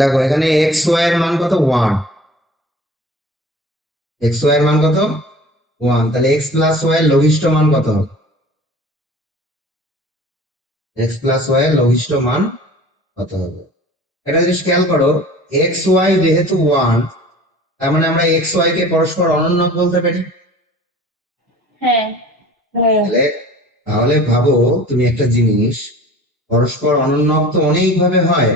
দেখো এখানে x Y এর মান কত 1, এক্স ওয়াই এর মান কত 1, তাহলে এক্স প্লাস ওয়াই এর লঘিষ্ঠ মান কত হবে? এক্স প্লাস ওয়াই এর লঘিষ্ঠ মান কত হবে? এটা যদি খেয়াল করো, এক্স ওয়াই যেহেতু 1, তার মানে আমরা এক্স ওয়াই কে পরস্পর অনন্য বলতে পারি। হ্যাঁ তাহলে তাহলে ভাবো তুমি একটা জিনিস, পরস্পর অনন্য তো অনেক ভাবে হয়।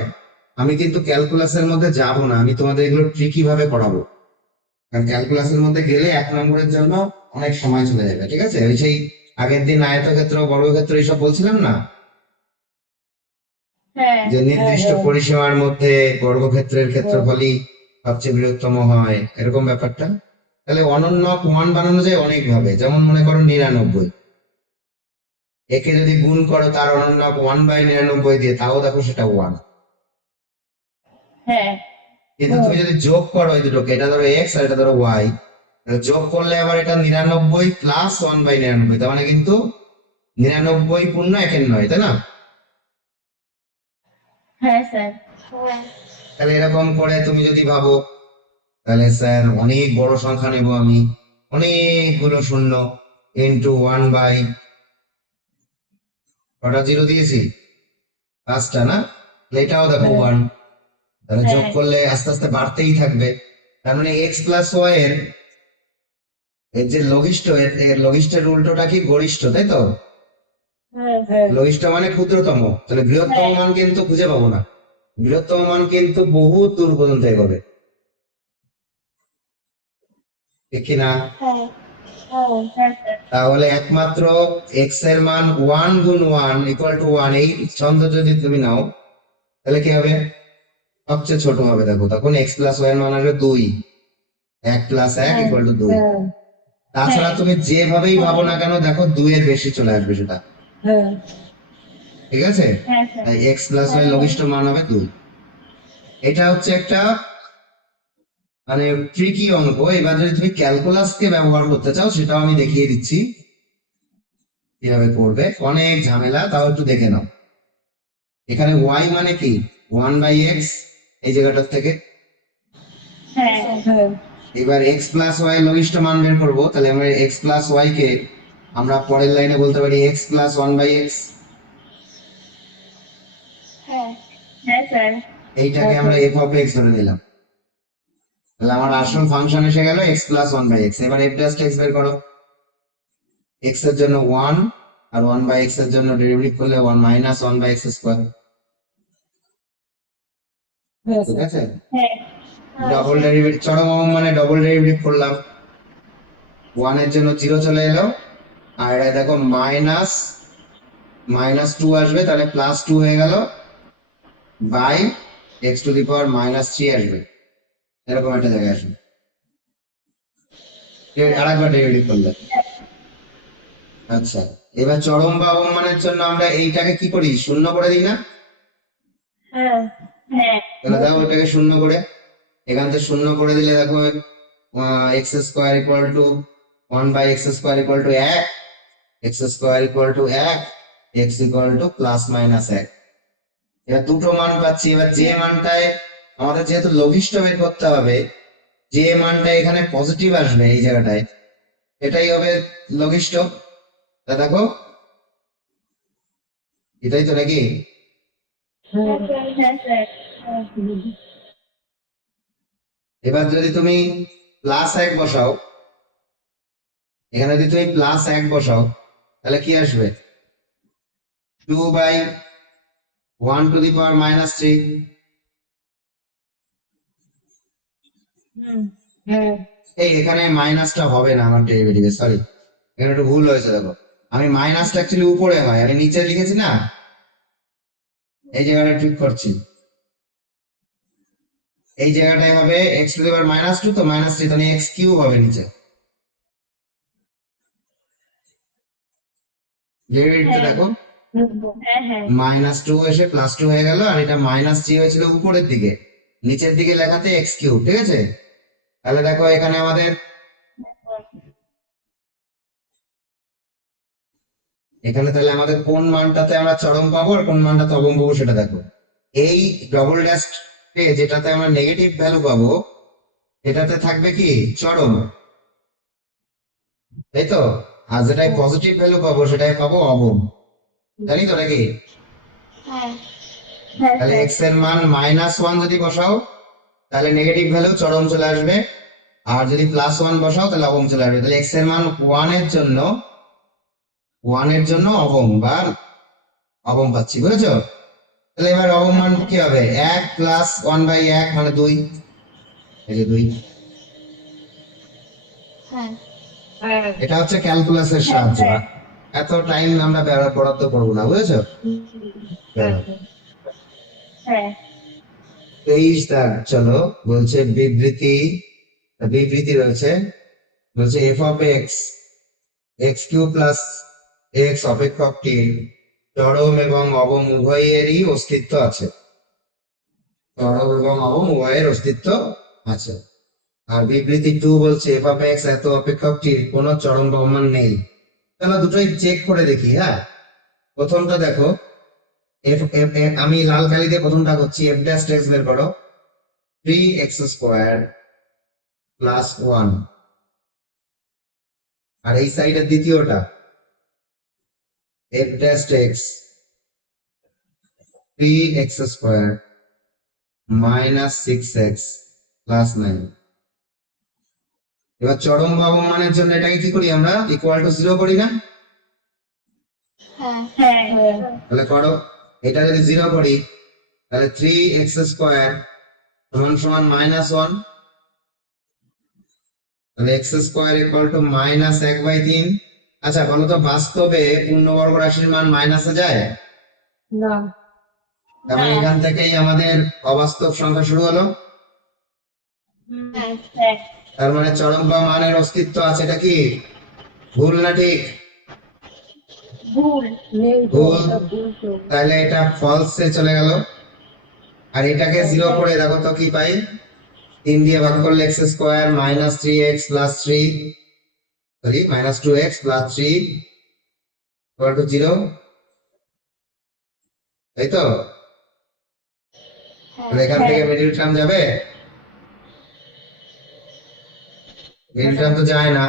আমি কিন্তু ক্যালকুলাসের মধ্যে যাব না, আমি তোমাদের এগুলো ট্রিকি ভাবে করাবো। কারণ ক্যালকুলাসের মধ্যে গেলে 1 নম্বরের জন্য অনেক সময় চলে যাবে। ঠিক আছে, ওই সেই আগের দিন আয়তক্ষেত্র বর্গক্ষেত্র এইসব বলছিলাম না, হ্যাঁ যে নির্দিষ্ট পরিসীমার মধ্যে বর্গক্ষেত্রের ক্ষেত্রফলই সবচেয়ে বৃহত্তম হয়, এরকম ব্যাপারটা। তাহলে অনন্য প্রমাণ বানানো যায় অনেক ভাবে। যেমন মনে করো 99, একে যদি গুণ করো তার অনন্য 1/99 দিয়ে, তাও দেখো সেটা 1। হ্যাঁ কিন্তু তুমি যদি যোগ করো এই দুটোকে, এটা ধরো এক্স আর এটা ধরো ওয়াই, যোগ করলে আবার এটা 99 প্লাস 1/99, তার মানে কিন্তু 99 পূর্ণ একের নয়, তাই না? হ্যাঁ স্যার। তাহলে এরকম করে তুমি যদি ভাবো, তাহলে স্যার অনেক বড় সংখ্যা নেব আমি, অনেকগুলো শূন্য ইন্টু 1 বাই, কটা জিরো দিয়েছি? 5টা না? তাহলে এটাও দেখো 1। তাহলে যোগ হ্যাঁ করলে আস্তে আস্তে বাড়তেই থাকবে। তার মানে এক্স প্লাস ওয়াই এর এর যে লঘিষ্ঠ, এর লঘিষ্ঠের উল্টোটা কি গরিষ্ঠ, তাই তো? লঘিষ্ঠ মানে ক্ষুদ্রতম, তাহলে বৃহত্তম হ্যাঁ মান কিন্তু খুঁজে পাবো না। বৃহত্তম মান কিন্তু বহুত দূর পর্যন্ত এগোবে, ঠিক কিনা? হ্যাঁ হ্যাঁ স্যার। তাহলে একমাত্র এক্স এর মান 1 গুণ 1 = 1, এই ছন্দ যদি তুমি নাও, তাহলে কি হবে? সবচেয়ে ছোট হবে। দেখো তখন এক্স প্লাস ওয়াই এর মান আসবে 2, 1 + 1 = 2। তাছাড়া হ্যাঁ তুমি যেভাবেই ভাবো না কেন, দেখো 2 এর বেশি চলে আসবে সেটা, ঠিক আছে? হ্যাঁ স্যার। তাই এক্স প্লাস ওয়াই লঘিষ্ঠ মান হবে 2। এটা হচ্ছে একটা মানে ট্রিকি অঙ্ক। এবার যদি তুমি ক্যালকুলাসকে ব্যবহার করতে চাও, সেটাও আমি দেখিয়ে দিচ্ছি কিভাবে করবে। অনেক ঝামেলা, তাও একটু দেখে নাও। এখানে y মানে কি 1/x, এই জায়গাটার থেকে। হ্যাঁ এবার x প্লাস ওয়াই লঘিষ্ঠ মান বের করবো, তাহলে আমরা x প্লাস ওয়াই কে আমরা পরের লাইনে বলতে পারি x প্লাস 1/x। হ্যাঁ স্যার। এইটাকে আমরা f অফ x ধরে নিলাম। তাহলে আমার আসল ফাংশন এসে গেল x প্লাস 1/x। এবার f প্লাস x বের করো। x এর জন্য 1, আর 1/x এর জন্য ডেরিভেটিভ করলে 1 মাইনাস 1/x²। ঠিক আছে, হ্যাঁ ডবল ডেরিভেটিভ, চরম মানে ডবল ডেরিভেটিভ করলাম। 1 এর জন্য 0 চলে এলো, আর এটা দেখো মাইনাস -2 আসবে, তাহলে +2 হয়ে গেল, বাই x⁻³ আসবে, এরকম একটা জায়গায় আসবে। আরেকবার ডেরিভেটিভ করলে। আচ্ছা, এবার চরম বা অবমানের জন্য আমরা এইটাকে কি করি, শূন্য করে দিই না? হ্যাঁ হ্যাঁ তাহলে দেখো এটাকে শূন্য করে, এখান থেকে শূন্য করে দিলে দেখো x² = 1/x² = 1, x² = 1, x = ±1। এবার দুটো মান পাচ্ছি। এবার যে মানটায় আমাদের যেহেতু লঘিষ্ঠ বের করতে হবে, যে মানটা এখানে পজিটিভ আসবে এই জায়গাটায়, এটাই হবে লঘিষ্ঠ। তা দেখো, এটাই তো নাকি? হ্যাঁ স্যার। এবার যদি তুমি +1 বসাও, এখানে যদি তুমি +1 বসাও, তাহলে কি আসবে? 2/1⁻³ এই এখানে মাইনাসটা হবে না আমার ডেরিভেটিভে, সরি, এখানে একটু ভুল হয়েছে। দেখো আমি মাইনাসটা অ্যাকচুয়ালি উপরে হয়, আমি নিচে লিখেছি না, এই জায়গাটা ঠিক করছি। এই জায়গাটায় হবে x⁻², তো -3, তাহলে x³ হবে নিচে। ডেরিভেটিভটা দেখো, হ্যাঁ হ্যাঁ -2 এসে +2 হয়ে গেল, আর এটা -3 হয়েছিল উপরের দিকে, নিচের দিকে লেখাতে x³, ঠিক আছে? তাহলে দেখো এখানে আমাদের, এখানে তাহলে আমাদের কোন মানটাতে আমরা চরম পাবো আর কোন মানটাতে অবম পাবো সেটা দেখো। এই ডবল ড্যাশ যেটাতে আমরা নেগেটিভ ভ্যালু পাবো এটাতে থাকবে কি চরম, তাই তো? আর যেটাই পজিটিভ ভ্যালু পাবো সেটাই পাবো অবম, জানি তো নাকি? হ্যাঁ হ্যাঁ তাহলে স্যার এক্স এর মান -1 যদি বসাও তাহলে নেগেটিভ ভ্যালু চরম চলে আসবে, আর যদি +1 বসাও তাহলে অবম চলে আসবে। তাহলে এক্স এর মান 1 এর জন্য অবম বা অবম পাচ্ছি, বুঝেছো? তাহলে এবার অবম মান কি হবে? 1 + 1/1 মানে 2, এই যে 2। হ্যাঁ এটা হচ্ছে ক্যালকুলাসের হ্যাঁ সাহায্য, স্যার এত টাইম আমরা বরাদ্দ করবো না, বুঝেছো? হ্যাঁ 23 দাগ, চলো। বলছে বিবৃতি, বিবৃতি রয়েছে, বলছে F of X X Q plus X অপেক্ষকটির চরম এবং অবম উভয়েরই অস্তিত্ব আছে, চরম এবং অবম উভয়ের অস্তিত্ব আছে। আর বিবৃতি 2 বলছে এফ অফ এক্স এত অপেক্ষকটির কোনো চরম বা অবমান নেই। চলো দুটোই চেক করে দেখি। হ্যাঁ, প্রথমটা দেখো, আমি লাল কালি দিয়ে প্রথমটা করছি। এফ ড্যাশ এক্স বের করো, 3x² + 1, আর এই সাইডের দ্বিতীয়টা f dash x 3x² - 6x + 9। এবার চরম বা অবম মানের জন্য এটাকে কি করি আমরা? =0 করি না? হ্যাঁ হ্যাঁ তাহলে করো, এটা যদি 0 করি তাহলে 3x² = -1, তাহলে x² = -1/3। আচ্ছা বলো তো, বাস্তবে পূর্ণবর্গ রাশির মান মাইনাসে যায়? না, তাহলে এখান থেকেই আমাদের অবাস্তব সংখ্যা শুরু হলো। হ্যাঁ স্যার তার মানে চরম বা মানের অস্তিত্ব আছে, এটা কি ভুল না ঠিক? ভুল নেই তো, ভুল। এটা ভুল তো। তাহলে এটা ফলসে চলে গেল। আর এটাকে 0 করে দেখো তো কি পাই? 3 দিয়ে ভাগ করলে x² - 3x + 3, সরি -2x + 3 = 0, তাই তো? তাহলে এখান থেকে মিডল টার্ম যাবে? মিডল টার্ম তো যায় না,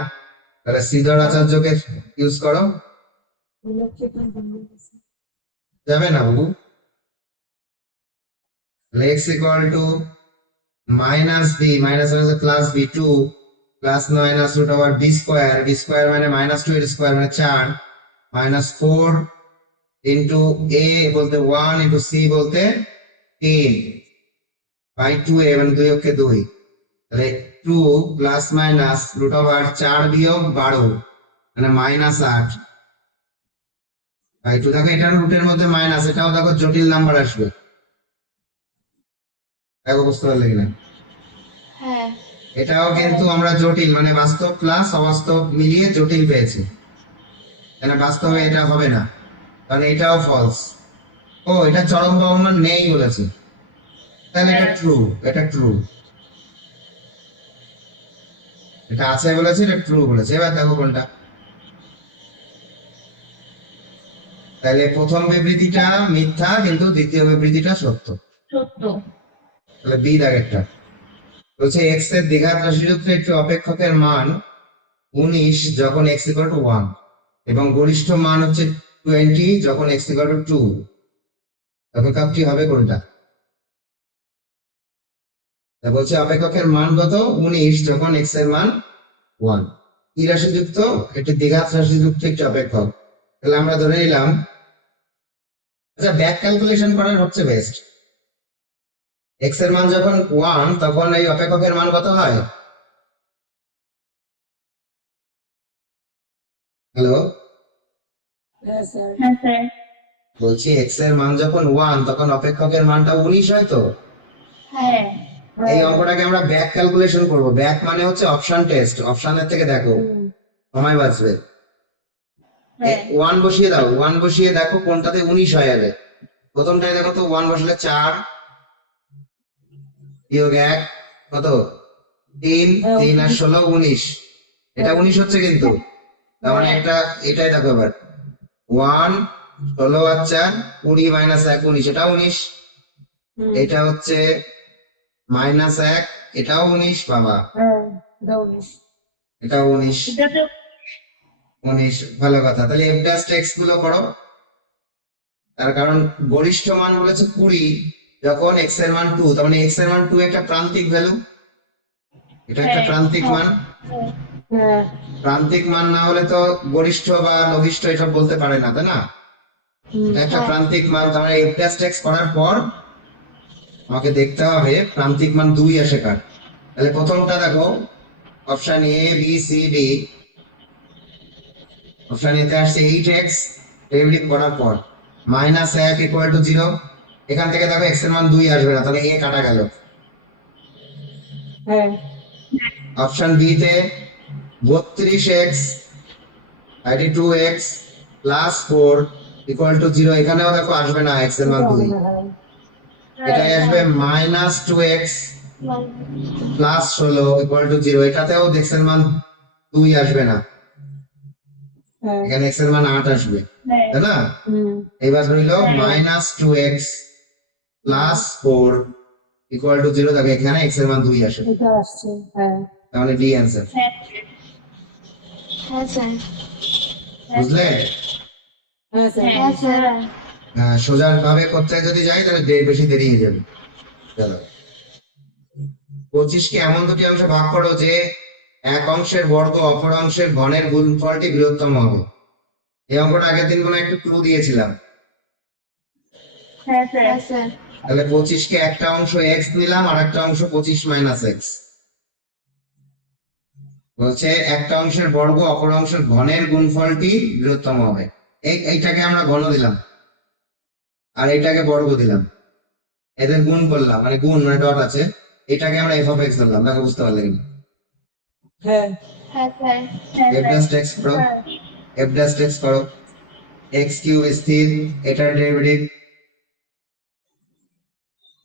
তাহলে শ্রীধর আচার্যকে ইউজ করো। ইলেকট্রিক্যাল বন্ধ গেছে। যাবে না বাবু? তাহলে x = -b -b +2 + -√b², মানে -2 এর স্কয়ার মানে 4, -4 * a বলতে 1 * c বলতে 3 / 2a মানে 2 অক্ষে 2, তাহলে 2 ± √4 - 12 মানে -8 / 2। দেখো এটার রুটের মধ্যে মাইনাস, এটাও দেখো জটিল নাম্বার আসবে, দেখো বুঝতে পারলে কিনা? হ্যাঁ এটাও কিন্তু আমরা জটিল মানে বাস্তব প্লাস অবাস্তব মিলিয়ে জটিল পেয়েছি, মানে বাস্তবে এটা হবে না, কারণ এটাও ফলস। ও, এটা চরম বা অবমান নেই বলেছে, তাহলে এটা ট্রু, এটা ট্রু। এটা আছে বলেছে, এটা ট্রু বলেছে। এবার দেখো কোনটা। তাহলে প্রথম বিবৃতিটা মিথ্যা কিন্তু দ্বিতীয় বিবৃতিটা সত্য। সত্য তাহলে বি দাগেরটা বলছে এক্স এর দ্বিঘাত রাশিযুক্ত একটি অপেক্ষকের মান 19 যখন x = 1 এবং গরিষ্ঠ মান হচ্ছে 20 যখন x = 2, অপেক্ষকটি হবে কোনটা? তা বলছে অপেক্ষকের মান কত? 19 যখন x এর মান 1। কি রাশিযুক্ত? একটি দ্বিঘাত রাশিযুক্ত একটি অপেক্ষক। তাহলে আমরা ধরে নিলাম, আচ্ছা ব্যাক ক্যালকুলেশন করার হচ্ছে বেস্ট। x এর মান যখন 1 তখন এই অপেক্ষকের মান কত হয়? হ্যালো, হ্যাঁ স্যার, হ্যাঁ স্যার বলছি x এর মান যখন 1 তখন অপেক্ষকের মানটা 19 হয় তো? হ্যাঁ এই অঙ্কটাকে আমরা ব্যাক ক্যালকুলেশন করব। ব্যাক মানে হচ্ছে অপশন টেস্ট, অপশনের থেকে দেখো, সময় বাঁচবে। হ্যাঁ 1 বসিয়ে দাও, 1 বসিয়ে দেখো কোনটাতে 19 হয়ে যাবে। প্রথমটায় দেখো তো, 1 বসলে 4 বিয়োগ 1 কত? 3, 3 আর 16 19, এটা 19 হচ্ছে কিন্তু। তার মানে একটা এটাই দেখো এবার 1 16 আর 4 20 - 1 19, এটা 19। এটা হচ্ছে -1 এটাও 19 বাবা, হ্যাঁ এটা 19 এটাও 19। এটা তো 19 ভালো কথা। তাহলে এফ ড্যাশ এক্স গুলো করো। তার কারণ গরিষ্ঠ মান বলেছে 20, যখন এক্স এর মান 2, তার মানে এক্স এর মান 2 একটা প্রান্তিক ভ্যালু, এটা একটা হ্যাঁ, প্রান্তিক মান। হ্যাঁ, হ্যাঁ প্রান্তিক মান না হলে তো গরিষ্ঠ বা লঘিষ্ঠ এসব বলতে পারে না, তাই না? এটা একটা হ্যাঁ। প্রান্তিক মান, তার মানে এফ ড্যাশ এক্স করার পর আমাকে দেখতে হবে প্রান্তিক মান 2 আসে কার। তাহলে প্রথমটা দেখো, option A B C D. Option এতে আসছে 8x, ডেরিভেটিভ করার পর -1 ইকুয়াল টু 0। এখান থেকে দেখো x এর মান 2 আসবে না, তাহলে a কাটা গেল। হ্যাঁ অপশন বি তে 32x 32x plus 4 equal to 0, এখানেও দেখো আসবে না x এর মান 2, এটাই আসবে -2x প্লাস 16 ইকুয়াল টু 0, এটাতেও x এর মান 2 আসবে না, হ্যাঁ এখানে x এর মান 8 আসবে, তাই না? এবার রইল -2x প্লাস 4 ইকুয়াল টু 0, দেখো এখানে x এর মান 2 আসবে, এটা আসছে হ্যাঁ তাহলে ডি অ্যান্সার। হ্যাঁ, হ্যাঁ স্যার। বুঝলে? হ্যাঁ স্যার হ্যাঁ স্যার। সোজা ভাবে করতে যদি যাই তাহলে বেশি দেরি হয়ে যাবে। চলো, 25 কে এমন দুটি অংশে ভাগ করো যে এক অংশের বর্গ অপর অংশের ঘনের গুণফলটি বৃহত্তম হবে। এই অঙ্কটা আগের দিন মনে হয় একটু ক্লু দিয়েছিলাম। হ্যাঁ স্যার। হ্যাঁ স্যার। তাহলে 25 কে একটা অংশ x নিলাম আর একটা অংশ 25 - x, বলছে একটা অংশের বর্গ অপর অংশের ঘনের গুণফলটি বৃহত্তম হবে। এইটাকে আমরা ঘন দিলাম আর এইটাকে বর্গ দিলাম, এদের গুণ করলাম, মানে গুণ মানে ডট আছে, এটাকে আমরা f of x ধরলাম। দেখো বুঝতে পারলে কিনা? হ্যাঁ হ্যাঁ স্যার। হ্যাঁ f dash x করো, f dash x করো, x কিউব স্থির, এটার ডেরিভেটিভ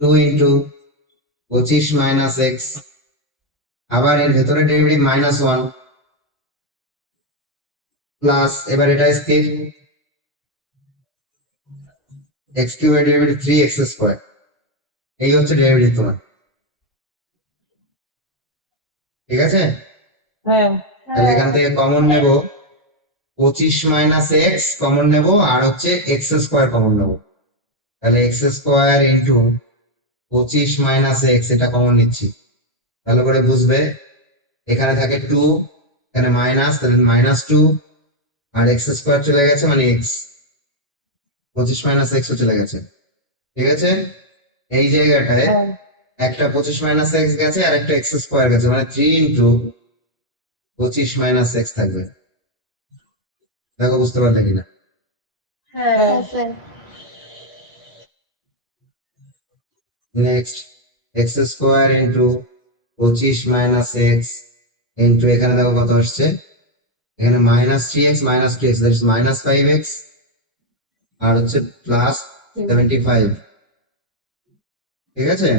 2 ইনটু 25 - x, আবার এর ভেতরে ডেরিভেটিভ -1 প্লাস, এবার এটা স্থির, x কিউবের ডেরিভেটিভ 3x স্কয়ার, এই হচ্ছে ডেরিভেটিভ তোমার। ঠিক আছে? হ্যাঁ তাহলে এখান থেকে কমন নেব 25 - x কমন নেব, আর হচ্ছে x স্কয়ার কমন নেব। তাহলে x স্কয়ার ইনটু 25 - x, এটা কমন নিচ্ছি, ভালো করে বুঝবে। এখানে থাকে 2, এখানে মাইনাস, তাহলে -2, আর x স্কয়ার চলে গেছে মানে x, 25 - x ও চলে গেছে। ঠিক আছে? এই জায়গাটায় হ্যাঁ একটা 25 - x গেছে আর একটা x স্কয়ার গেছে, মানে 3 ইনটু 25 - x থাকবে। দেখো বুঝতে পারলে কিনা? হ্যাঁ sir. Next x square into 25 - x into, এখানে দেখো কত আসছে, এখানে -3x - 2x, that is -5x, আর হচ্ছে +75। ঠিক আছে?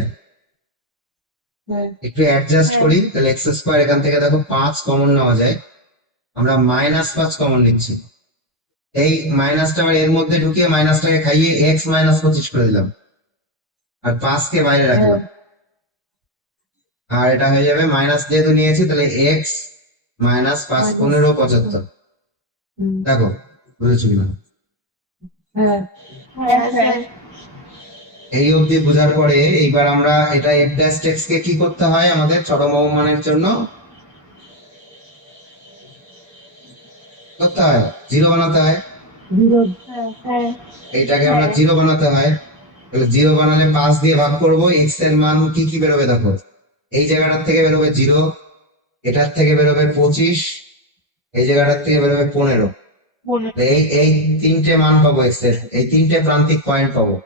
হ্যাঁ একটু অ্যাডজাস্ট করি, তাহলে x স্কয়ার এখান থেকে দেখো 5 কমন নেওয়া যায়, আমরা -5 কমন নিচ্ছি। এই মাইনাসটা আমরা এর মধ্যে ঢুকিয়ে মাইনাসটাকে খাইয়ে x - 25 করে দিলাম, আর 5 কে বাইরে রাখলাম, আর এটা হয়ে যাবে মাইনাস, যেহেতু নিয়েছি তাহলে x - 5 15 75। দেখো বুঝেছো কিনা? হ্যাঁ হ্যাঁ স্যার। এই অবধি বোঝার পরে এইবার আমরা এটা f dash x কে কি করতে হয়, আমাদের চরম অবমানের জন্য করতে হয় 0 বানাতে হয়। বিরোধ হ্যাঁ এইটাকে আমরা 0 বানাতে হয়, তাহলে 0 বানালে 5 দিয়ে ভাগ করব, x এর মান কি কি বেরোবে দেখো, এই জায়গাটার থেকে বেরোবে 0, এটার থেকে বেরোবে 25, এই জায়গাটার থেকে বেরোবে 15। বলুন। তো এই তিনটে মান পাবো x এর, এই তিনটে প্রান্তিক পয়েন্ট পাবো।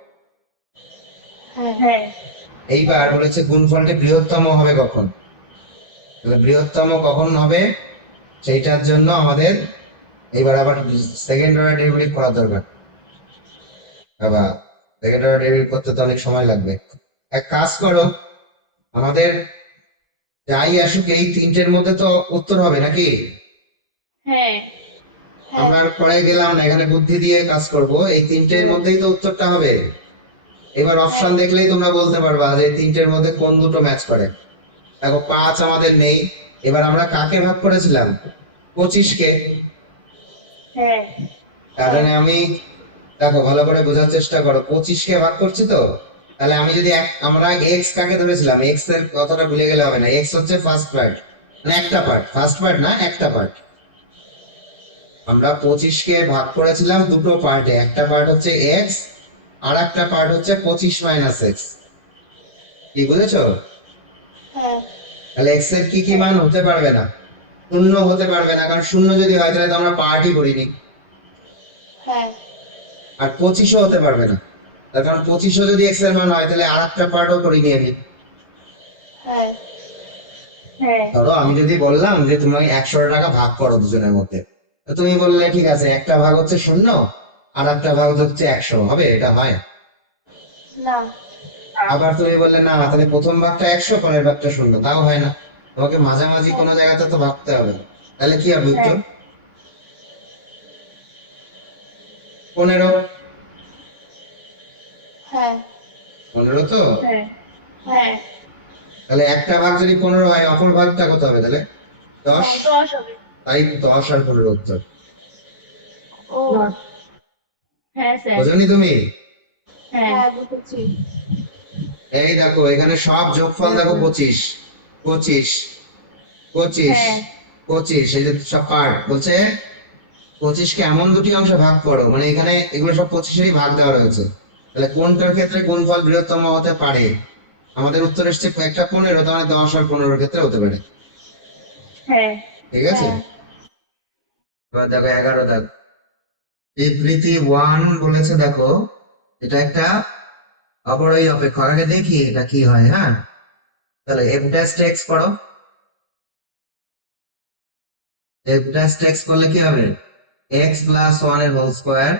হ্যাঁ এইবার বলেছে গুণফলটি বৃহত্তম হবে কখন, তাহলে বৃহত্তম কখন হবে সেইটার জন্য আমাদের এইবার আবার সেকেন্ড অর্ডার ডেরিভেটিভ করা দরকার। বাবা, সেকেন্ড অর্ডার ডেরিভেটিভ করতে তো অনেক সময় লাগবে। এক কাজ করো, আমাদের যাই আসুক এই তিনটের মধ্যে তো উত্তর হবে নাকি? হ্যাঁ আমরা আর পরে গেলাম না, এখানে বুদ্ধি দিয়ে কাজ করব, এই তিনটের মধ্যেই তো উত্তরটা হবে। এবার অপশন দেখলেই তোমরা বলতে পারবা যে এই তিনটের মধ্যে কোন দুটো ম্যাচ করে। দেখো 5 আমাদের নেই, এবার আমরা কাকে ভাগ করেছিলাম? 25 কে। হ্যাঁ কারণ আমি, দেখো ভালো করে বোঝার চেষ্টা করো, 25 কে ভাগ করছি তো, তাহলে আমি যদি আমরা এক্স কাকে ধরেছিলাম, এক্স এর কথাটা ভুলে গেলে হবে না, এক্স হচ্ছে ফার্স্ট পার্ট, মানে একটা পার্ট, ফার্স্ট পার্ট না একটা পার্ট। আমরা 25 কে ভাগ করেছিলাম দুটো পার্টে, একটা পার্ট হচ্ছে এক্স, আর একটা পার্ট হচ্ছে 25 - এক্স। কি বুঝেছো? হ্যাঁ তাহলে এক্স এর কি কি মান হতে পারবে না? শূন্য হতে পারবে না, কারণ শূন্য যদি হয় তাহলে তো আমরা পার্টই করিনি। হ্যাঁ আর 25ও হতে পারবে না, তার কারণ 25ও যদি এক্স এর মান হয় তাহলে আর একটা পার্টও করিনি আমি। হ্যাঁ হ্যাঁ ধরো আমি যদি বললাম যে তোমাকে 100 টাকা ভাগ করো দুজনের মধ্যে, তো তুমি বললে ঠিক আছে, একটা ভাগ হচ্ছে শূন্য আর একটা ভাগ হচ্ছে 100, হবে? এটা হয়? না আবার তুমি বললে না, তাহলে প্রথম ভাগটা 100, পরের ভাগটা শূন্য, তাও হয় না। তোমাকে মাঝামাঝি কোনো জায়গাতে তো ভাবতে হবে। তাহলে কি হবে উত্তর? 15। হ্যাঁ 15 তো? হ্যাঁ হ্যাঁ তাহলে একটা ভাগ যদি 15 হয়, অপর ভাগটা কত হবে তাহলে? 10। 10 হবে। তাই 10 আর 15 উত্তর। ও হ্যাঁ স্যার বোঝনি তুমি? হ্যাঁ বুঝেছি। এই দেখো এখানে সব যোগফল দেখো, 25 25 25 হ্যাঁ 25, এই যে সব পার্ট বলছে 25কে এমন দুটি অংশে ভাগ করো, মানে এখানে এগুলো সব 25-এরই ভাগ দেওয়া রয়েছে। তাহলে কোনটার ক্ষেত্রে গুণফল বৃহত্তম হতে পারে? আমাদের উত্তর এসছে একটা 15, তার মানে 10 আর 15-এর ক্ষেত্রে হতে পারে। হ্যাঁ ঠিক আছে, হ্যাঁ এবার দেখো 11 দেখো, বিবৃতি 1 বলেছে, দেখো এটা একটা অপরই অপেক্ষক, আগে দেখি এটা কি হয়। হ্যাঁ, তাহলে এফ ড্যাশ এক্স করো। এফ ড্যাশ এক্স করলে কি হবে? এক্স প্লাস 1 এর হোল স্কোয়ার,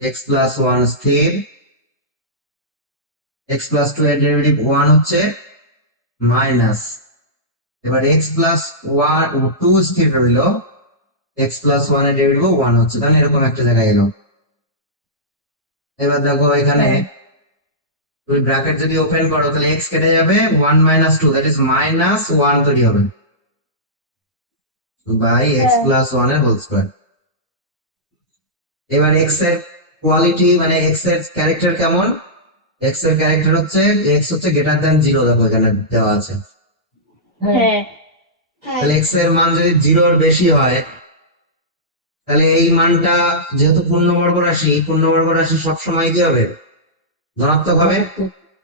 এক্স প্লাস 1 স্থির, এক্স প্লাস 2 এর ডেরিভেটিভ 1 হচ্ছে মাইনাস, এবার এক্স প্লাস 2 স্থির রইল, এক্স প্লাস 1 এর ডেরিভেটিভ 1 হচ্ছে, তাহলে এরকম একটা জায়গায় এলো। এবার দেখো এখানে তুমি ব্র্যাকেট যদি ওপেন করো তাহলে এক্স কেটে যাবে, 1 - 2 দ্যাট ইজ -1 তৈরি হবে বাই এক্স প্লাস 1 এর হোল স্কোয়ার। এবার এক্স এর কোয়ালিটি, মানে এক্স এর ক্যারেক্টার কেমন? এক্স এর ক্যারেক্টার হচ্ছে এক্স হচ্ছে গ্রেটার দ্যান 0, দেখো এখানে দেওয়া আছে। হ্যাঁ তাহলে এক্স এর মান যদি 0-এর বেশি হয়, তাহলে এই মানটা যেহেতু পূর্ণবর্গ রাশি, পূর্ণবর্গ রাশি সবসময় কি হবে? ধনাত্মক হবে।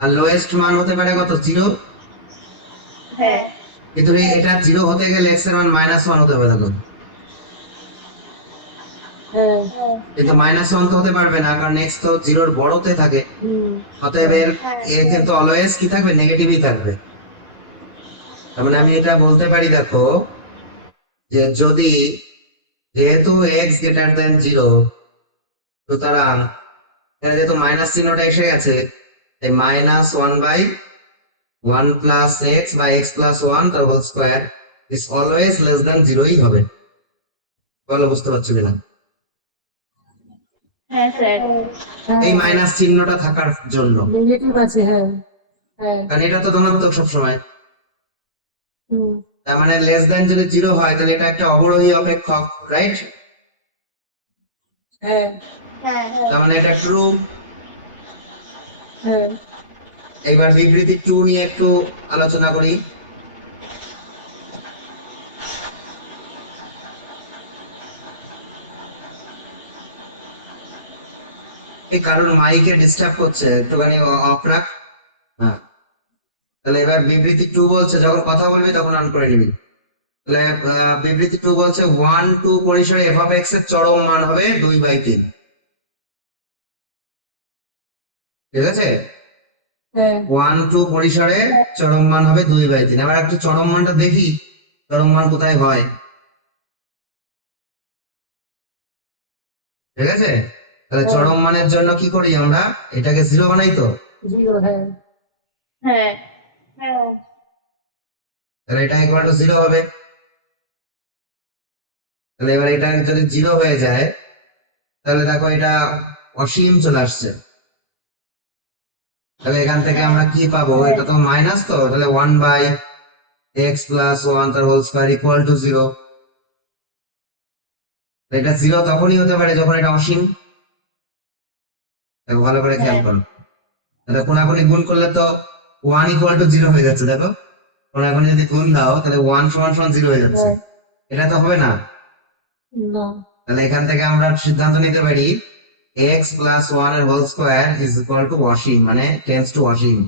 আর লোয়েস্ট মান হতে পারে কত? 0। হ্যাঁ কিন্তু এটা 0 হতে গেলে এক্স এর মান -1 হতে হবে, দেখো। হ্যাঁ কিন্তু -1 তো হতে পারবে না, কারণ এক্স তো 0-এর বড়তে থাকে, অতএব এর কিন্তু অলওয়েজ কি থাকবে? নেগেটিভই থাকবে। তার মানে আমি এটা বলতে পারি, দেখো, যে যদি, যেহেতু এক্স গ্রেটার দেন 0, সুতরাং এখানে যেহেতু মাইনাস চিহ্নটা এসে গেছে, এই -1/1 প্লাস এক্স বা এক্স প্লাস 1 তার whole square is always less than 0-ই হবে। বলো বুঝতে পারছো কিনা? হ্যাঁ স্যার এই মাইনাস চিহ্নটা থাকার জন্য, নেগেটিভ আছে। হ্যাঁ হ্যাঁ কারণ এটা তো ধনাত্মক সবসময়। হুম তার মানে লেস দ্যান যদি 0 হয় তাহলে এটা একটা অবরোহী অপেক্ষক, রাইট? হ্যাঁ হ্যাঁ তার মানে এটা ট্রু। হ্যাঁ এবার বিবৃতি 2 নিয়ে একটু আলোচনা করি। এই কারণ মাইকে ডিস্টার্ব করছে, একটুখানি অফ রাখ। হ্যাঁ, তাহলে এবার বিবৃতি 2 বলছে, যখন কথা বলবি তখন অন করে নিবি। তাহলে বিবৃতি 2 বলছে 1, 2 পরিসরে এফ অফ এক্স এর চরম মান হবে 2/3। ঠিক আছে, হ্যাঁ 1, 2 পরিসরে চরম মান হবে 2/3। এবার একটু চরম মানটা দেখি, চরম মান কোথায় হয়। ঠিক আছে, তাহলে চরম মানের জন্য কি করি আমরা? এটাকে 0 বানাই তো, 0। হ্যাঁ হ্যাঁ হ্যাঁ তাহলে এটা ইকুয়াল টু 0 হবে। তাহলে এবার এটা যদি 0 হয়ে যায়, তাহলে দেখো এটা অসীম চলে আসছে, তাহলে এখান থেকে আমরা কি পাবো, এটা তো মাইনাস, তো তাহলে 1/x প্লাস 1 তার হোল স্কয়ার ইকুয়াল টু 0। এটা 0 তখনই হতে পারে যখন এটা অসীম। দেখো ভালো করে খেয়াল করো, তাহলে কোনাকুনি গুণ করলে তো 1 ইকুয়াল টু 0 হয়ে যাচ্ছে। দেখো কোনাকুনি যদি গুণ দাও তাহলে 1 সমান সমান 0 হয়ে যাচ্ছে, এটা তো হবে না। না তাহলে এখান থেকে আমরা সিদ্ধান্ত নিতে পারি x প্লাস 1 এর whole square is equal to অসীম, মানে টেন্ডস টু অসীম।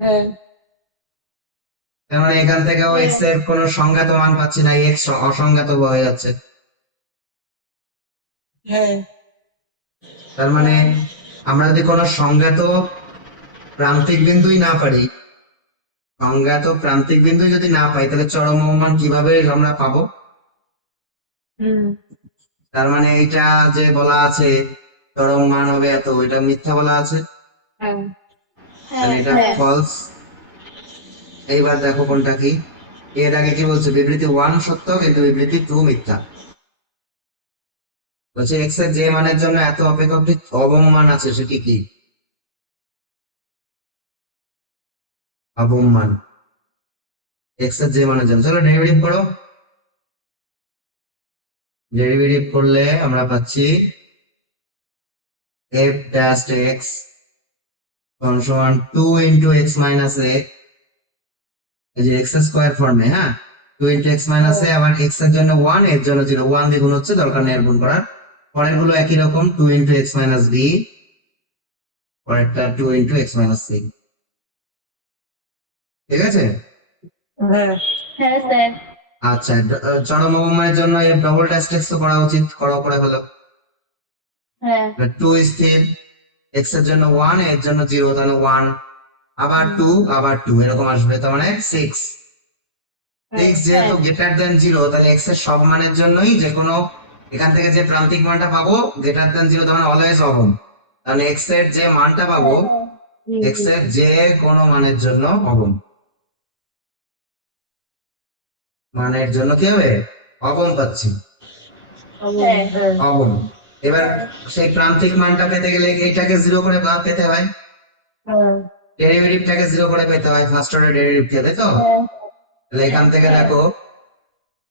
হ্যাঁ তার মানে এখান থেকেও x এর কোনো সংজ্ঞাত মান পাচ্ছি না, x অসংজ্ঞাত হয়ে যাচ্ছে। হ্যাঁ তার মানে আমরা যদি কোনো সংজ্ঞাত প্রান্তিক বিন্দুই না পারি, সংজ্ঞাত প্রান্তিক বিন্দু যদি না পাই, তাহলে চরম মান কিভাবে আমরা পাবো? হুম তার মানে এটা যে বলা আছে চরম মান হবে এত, এটা মিথ্যা বলা আছে, হ্যাঁ তাহলে এটা ফলস। এইবার দেখো কোনটা কি, এর আগে কি বলছে, বিবৃতি 1 সত্য কিন্তু বিবৃতি 2 মিথ্যা। বলছে x এর যে মানের জন্য এত অপেক্ষাকৃত অবম মান আছে সেটি কি? অবম মান x এর যে মানের জন্য। চলো ডেরিভেটিভ করো। ডেরিভেটিভ করলে আমরা পাচ্ছি f dash x সমান 2 into x minus a, এই যে x স্কয়ার ফর্মে, হ্যাঁ 2 into x minus a, আবার x এর জন্য 1 এর জন্য 0, 1 দিয়ে গুণ হচ্ছে, দরকার নেই আর গুণ করার। পরের গুলো একই রকম, 2 into x minus b, পরেরটা 2 into x minus c। ঠিক আছে? হ্যাঁ হ্যাঁ স্যার। আচ্ছা, চরম অবমানের জন্য এই ডবল ড্যাশ টেক্সট তো করা উচিত, করো করে হলো। হ্যাঁ 2 স্থির, x এর জন্য 1 এর জন্য 0, তাহলে 1, আবার 2 আবার 2 এরকম আসবে, তার মানে 6। x যেহেতু গ্রেটার দেন 0, তাহলে x এর সব মানের জন্যই যে কোনো এখান থেকে যে প্রান্তিক মানটা পাবো গ্রেটার দেন 0, তার মানে অলওয়েজ অবম। তাহলে x এর যে মানটা পাবো, x এর যে কোনো মানের জন্য অবম, মানের জন্য কি হবে, অবম পাচ্ছি, হ্যাঁ অবম। এবার সেই প্রান্তিক মানটা পেতে গেলে এটাকে 0 করে পেতে হয়, হ্যাঁ ডেরিভেটিভটাকে 0 করে পেতে হয়, ফার্স্ট অর্ডার ডেরিভেটিভ, তাই তো? তাহলে এখান থেকে দেখো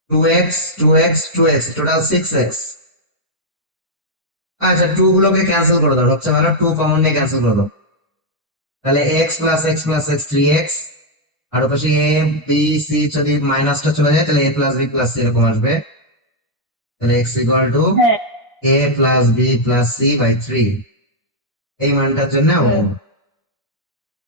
2x 2x 2x total 6x। আচ্ছা 2 গুলোকে ক্যান্সেল করে দাও, সবচেয়ে ভালো 2 কমন নিয়ে ক্যান্সেল করে দাও, তাহলে x plus x plus x 3x, আর পাশে a b c যদি মাইনাসটা চলে যায় তাহলে a plus b plus c এরকম আসবে, তাহলে x equal to a plus b plus c by 3, এই মানটার জন্য অবম।